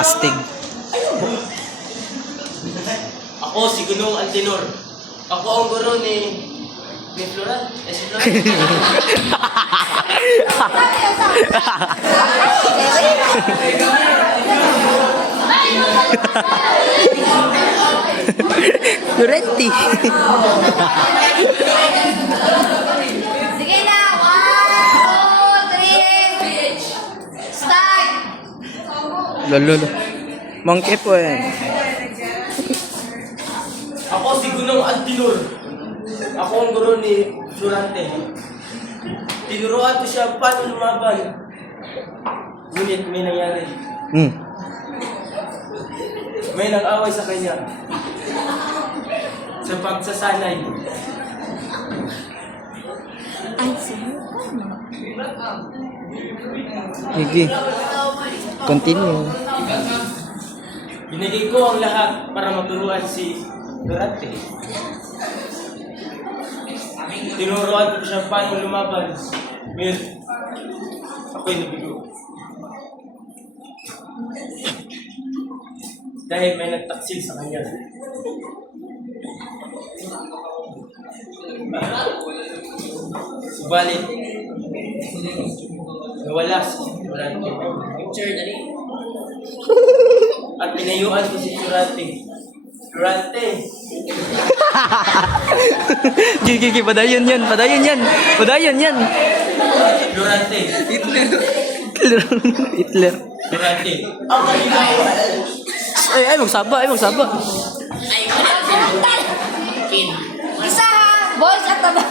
Astig. Ako si Gunong Antinor. Ako ang guro ni Floran. Si Floran. Durenti. Sige na, 1, 2, 3, start! Lolo. Monkey po eh. Ako si Gunong Antinor. Ako ang guro ni Florante. Tinuruan ko siya paano lumaban. Ngunit may nangyari. May nag-away sa kanya. Sa pagsasanay. Ay, sige. Sige. Continue. Binigay ko ang lahat para maturuan si Florante. Tinuruan ko siya paano lumaban. Ngayon, ako'y nabigo. Dahil may nagtaksil sa kanya. Subalit, nawala si Florante. At pinayuan ko si Florante. Florante! Gigi, padayon yan. Padayon yan. Padayon yan. Florante! Hitler. Florante! Ang kalinaw! Ay, magsaba. Ay, magsaba. Isa ha! Boys at taba!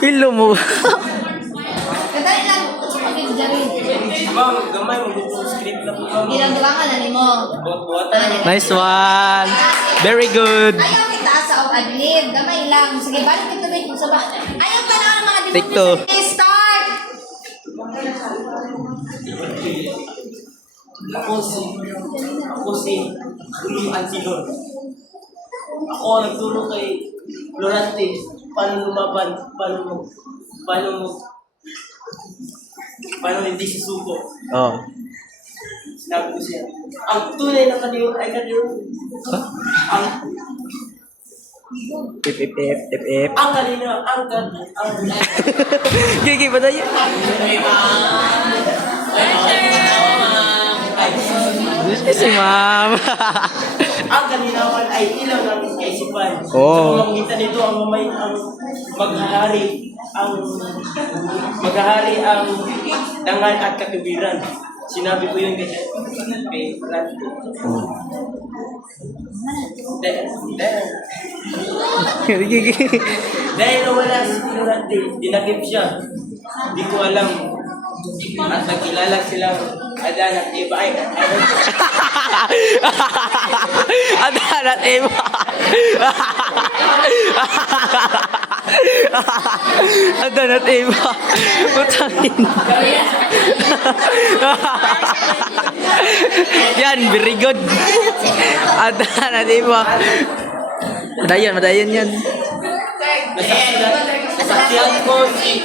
Hilo mo. Kadali lang. Pag-injury. Ma'am, gamay mo itong script na po ma'am. Ilang duwangan na ni mo. Buhat-buhatan. Nice one. Very good. Ayaw kita sa ad-lib. Gamay lang. Sige, balik kita na yung saba. Ayaw ka na ang mga Take two. Start! Ako si Gunong Antinor. Ako ang nagturo kay Florante paano lumaban, paano hindi susuko. Oh. Sinabi ko siya, ang tunay na kanyo ay kanyo. Ang If. ang kanina, ang Gigi, padayon. Si ma'am. ang kalinawan ay ilaw ng kaisipan. Oh. Sa pamamagitan nito ang maghahari ang dangal at katubiran. Sinabi ko yun kay Florante. Gigi. Dahil nawala si Florante, dinagip siya. Hindi ko alam. At nagkilala silang Adan at Eva. Adan at Eva. Adan at Eva. Putangin. Yan, very good. Adan at Eva. Madayon yan. Nasaksihan ko si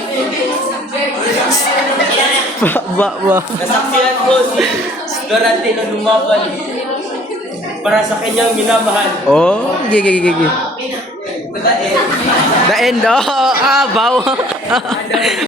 Nasaksihan ko si Florante na lumaban para sa kanyang minamahal. Oh, gigi. The end. The end. Oh, baw.